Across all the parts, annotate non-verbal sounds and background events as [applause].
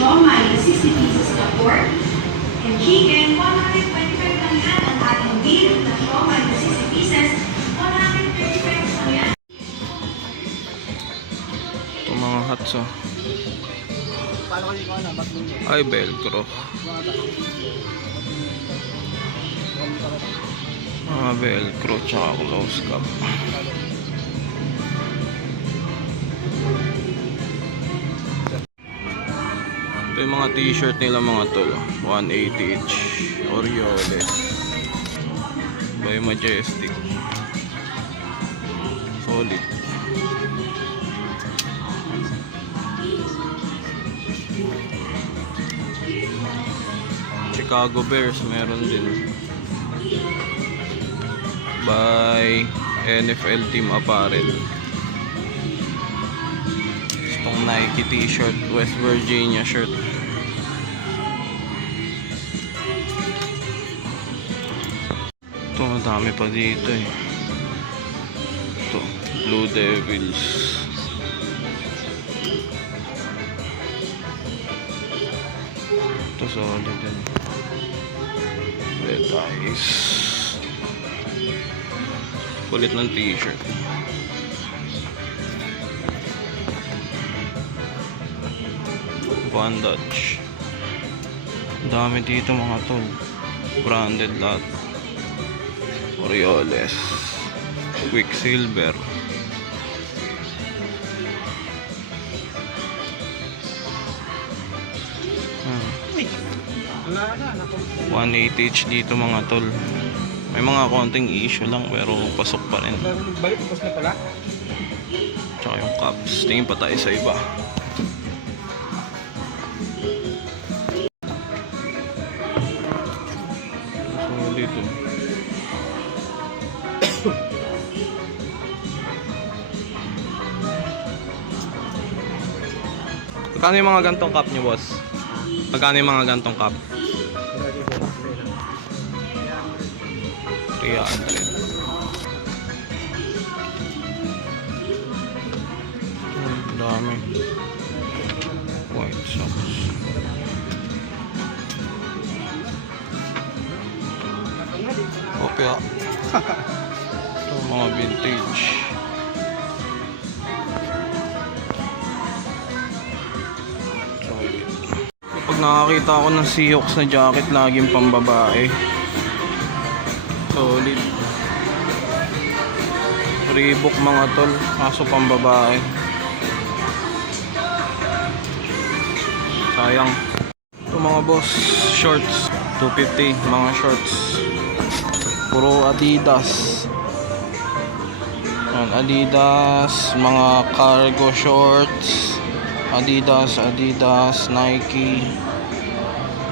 na 60 pieces na pork and chicken, 125 lang yan. Ang ating beef na siomay na 60 pieces, 135 lang yan. Ito mga hats oh. Ay, velcro. Mga velcro tsaka close cup. Mga t-shirt nila mga tol. oh. 180 each. Orioles. By Majestic. Solid. Chicago Bears meron din by NFL Team Apparel itong Nike t-shirt West Virginia shirt ito madami pa dito eh. Ito Blue Devils. Ito solid din Red Eyes. Kulit ng t-shirt. Van Dutch dami dito mga tol. Branded lot Orioles Quicksilver hmm. 180 each dito mga tol may mga konting issue lang pero pasok pa rin. Tsaka yung cups. Tingin pa tayo sa iba. So, dito. Magkano yung mga gantong cup niyo, boss? Magkano yung mga gantong cup? 300. Ang dami. White socks. [laughs] Kopya. Ito mga vintage. Nakakita ako ng Seahawks na jacket, laging pambabae. Solid. Reebok mga tol, kaso pambabae. Sayang. Ito mga boss, shorts. 250, mga shorts. Puro Adidas. Yan, Adidas, mga cargo shorts. Adidas, Adidas, Nike.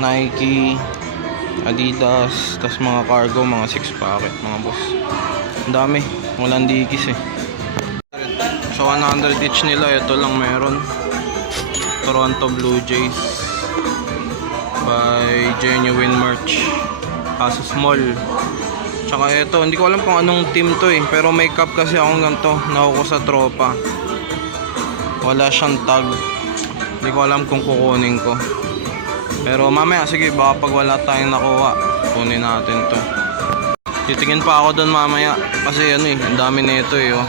Nike. Adidas, tas mga cargo, mga 6 packet, mga boss. Ang dami, walang dikis eh. Sa 100 each nila, ito lang meron. Toronto Blue Jays by Genuine Merch kaso small tsaka ito hindi ko alam kung anong team to eh pero may cup kasi akong ganito nakuko sa tropa wala siyang tag hindi ko alam kung kukunin ko pero mamaya sige baka pag wala tayong nakuha kunin natin to titingin pa ako doon mamaya kasi ano eh ang dami nito eh oh.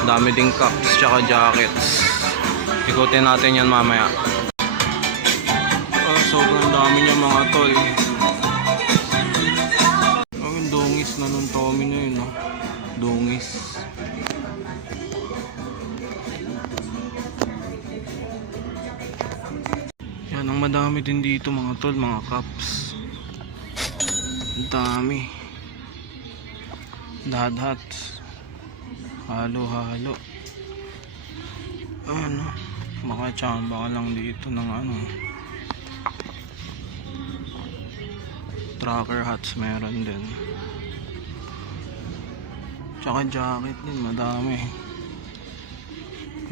Dami ding cups tsaka jackets Ikutin natin yan mamaya. Oh, sobrang dami niya mga tol. Oh, yung dungis na nung Tommy na yun, oh. Dungis. Madami din dito mga tol, mga cups. Ang dami. Dadhats. Halo-halo. Ano? Makachamba ka lang dito ng ano. Trucker hats meron din. Tsaka jacket din, madami.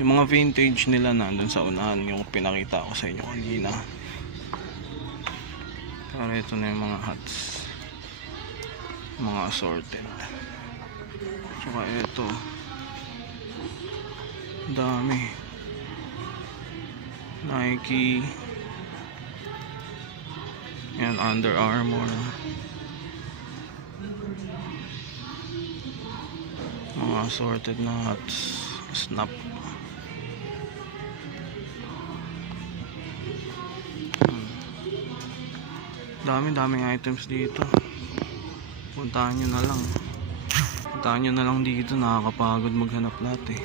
Yung mga vintage nila nandun sa unahan, yung pinakita ko sa inyo kanina. Pero ito na yung mga hats. Mga assorted. Tsaka ito. Dami. Nike, Yan, Under Armour. Mga assorted na hats. Snap. Dami daming items dito. Puntahan nyo na lang. Puntahan nyo na lang dito. Nakakapagod maghanap lahat eh.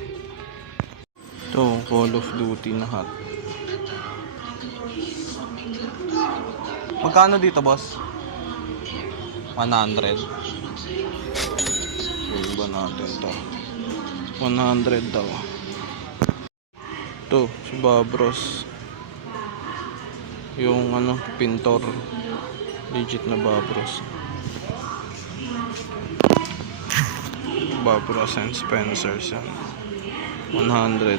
Ito, Call of Duty na hat. Magkano dito, boss? 100. Full ba natin to? 100 daw. Ito, si Babros. Yung ano, pintor. Legit na Babros. Babros and Spencer's yan. 100.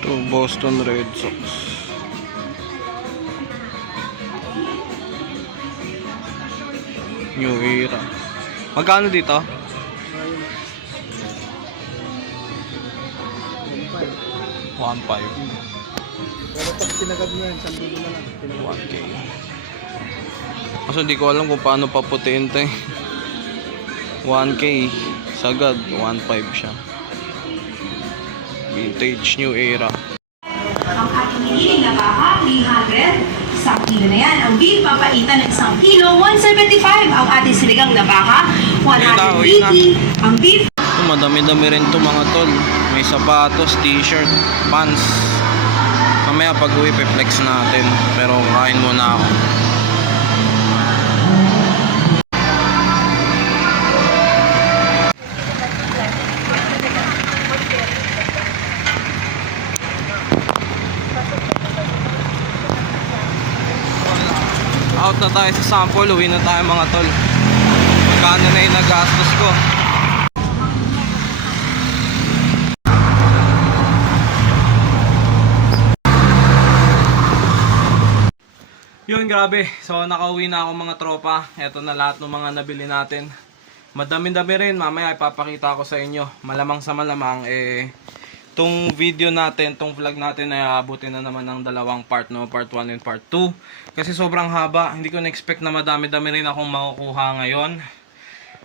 Ito, Boston Red Sox. New Era. Magkano dito? 1.5. Pero pag tinagad mo yan, na lang. Tinagad. 1K. Kaso di ko alam kung paano paputiin to eh. 1K. Sagad. 1.5 siya. Vintage New Era. Ang ating hiniling na baka, 300. Isang kilo na yan. Ang beef, papaitan ng isang kilo, 175. Ang ating siligang na baka, Ayun na, ayun na. 180. Ang beef, Ito, madami-dami rin to mga tol. May sapatos, t-shirt, pants. Mamaya pag uwi, flex natin. Pero kain muna ako. Out na tayo sa sample, uwi na tayo mga tol. Magkano na yung nagastos ko? Yun, grabe. So, nakauwi na ako mga tropa. Ito na lahat ng mga nabili natin. Madami-dami rin. Mamaya ipapakita ko sa inyo. Malamang sa malamang, eh, tong video natin, tong vlog natin ay aabutin na naman ng dalawang part, no? Part 1 and part 2. Kasi sobrang haba. Hindi ko na-expect na madami-dami rin akong makukuha ngayon.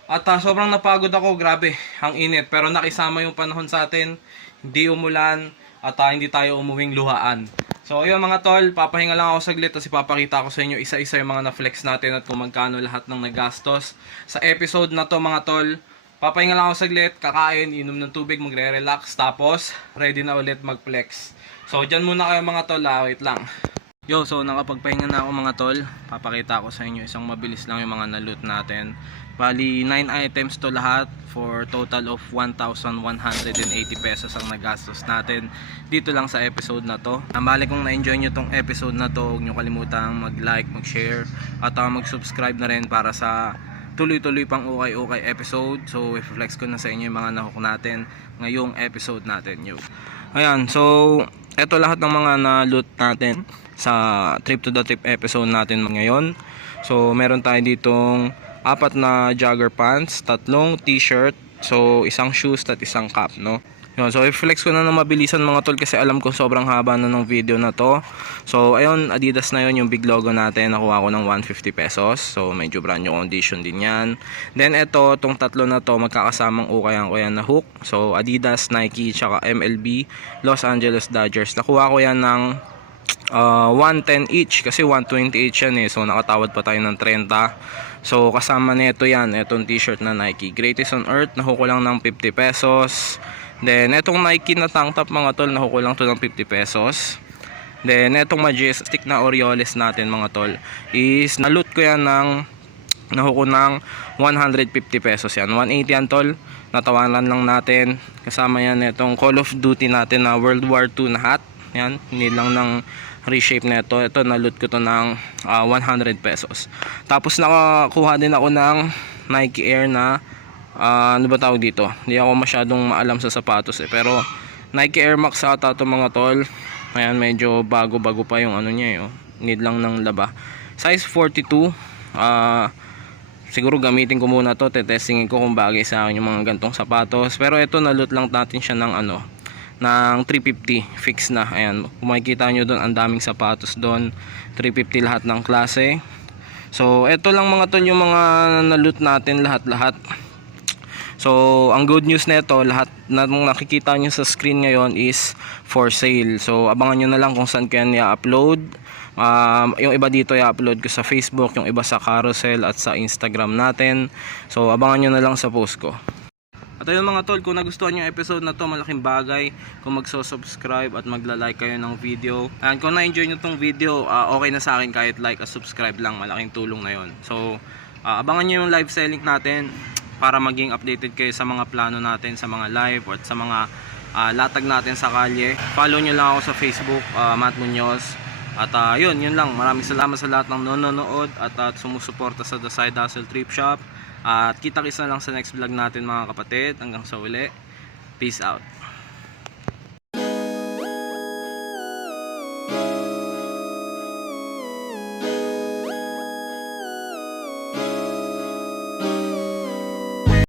At ah, sobrang napagod ako, grabe, ang init. Pero nakisama yung panahon sa atin, hindi umulan, at ah, hindi tayo umuwing luhaan. So ayun mga tol, papahinga lang ako saglit at ipapakita ko sa inyo isa-isa yung mga na-flex natin at kung magkano lahat ng nagastos. Sa episode na to mga tol, papahinga lang ako saglit, kakain, inom ng tubig, magre-relax, tapos ready na ulit mag-flex. So dyan muna kayo mga tol, ah, wait lang. Yo, so nakapagpahinga na ako mga tol. Papakita ko sa inyo isang mabilis lang yung mga na-loot natin. Bali, 9 items to lahat for total of 1,180 pesos ang nagastos natin dito lang sa episode na to. Ang bali kung na-enjoy nyo tong episode na to, huwag nyo kalimutang mag-like, mag-share, at uh, mag-subscribe na rin para sa tuloy-tuloy pang ukay-ukay episode. So, i-flex ko na sa inyo yung mga nahuk natin ngayong episode natin. Yo. Ayan, so, eto lahat ng mga na-loot natin sa Trip to the Trip episode natin ngayon. So, meron tayo ditong apat na jogger pants, tatlong t-shirt, so isang shoes at isang cap, no? Yun, so i-flex ko na ng mabilisan mga tol kasi alam ko sobrang haba na ng video na to. So ayun, Adidas na yun yung big logo natin. Nakuha ko ng 150 pesos. So medyo brand new condition din yan. Then ito, tong tatlo na to magkakasamang ukayan ko yan na hook. So Adidas, Nike, tsaka MLB, Los Angeles Dodgers. Nakuha ko yan ng uh, 110 each kasi 120 each yan eh. So nakatawad pa tayo ng 30. So kasama nito yan, itong t-shirt na Nike. Greatest on Earth, nahuko lang ng 50 pesos. Then itong Nike na tank top mga tol, nahuko lang to ng 50 pesos. Then itong Majestic na Orioles natin mga tol is nalut ko yan ng nahuko ng 150 pesos yan. 180 yan tol. Natawanan lang natin. Kasama yan itong Call of Duty natin na World War II na hat. Yan, hindi lang ng reshape na ito. Ito, naloot ko to ng ah, 100 pesos. Tapos nakakuha din ako ng Nike Air na ah, ano ba tawag dito? Hindi ako masyadong maalam sa sapatos eh. Pero Nike Air Max ata to mga tol. Ayan, medyo bago-bago pa yung ano niya eh. oh. Need lang ng laba. Size 42. Ah, siguro gamitin ko muna to. Tetestingin ko kung bagay sa akin yung mga gantong sapatos. Pero ito, naloot lang natin siya ng ano ng 350 fix na ayan kung makikita nyo doon ang daming sapatos doon 350 lahat ng klase so eto lang mga ton yung mga naloot natin lahat lahat So, ang good news nito, lahat na nakikita nyo sa screen ngayon is for sale. So, abangan nyo na lang kung saan ko yan i-upload. Um, yung iba dito i-upload ko sa Facebook, yung iba sa carousel at sa Instagram natin. So, abangan nyo na lang sa post ko. At ayun mga tol, kung nagustuhan yung episode na to, malaking bagay kung magso-subscribe at magla-like kayo ng video. And kung na-enjoy nyo tong video, ah, okay na sa akin kahit like at subscribe lang, malaking tulong na yon. So, ah, abangan nyo yung live selling natin para maging updated kayo sa mga plano natin sa mga live at sa mga ah, latag natin sa kalye. Follow nyo lang ako sa Facebook, ah, Matt Munoz. At ah, yun, yun lang. Maraming salamat sa lahat ng nanonood at, at sumusuporta sa The Side Hustle Trip Shop. At kita-kits na lang sa next vlog natin mga kapatid. Hanggang sa uli. Peace out.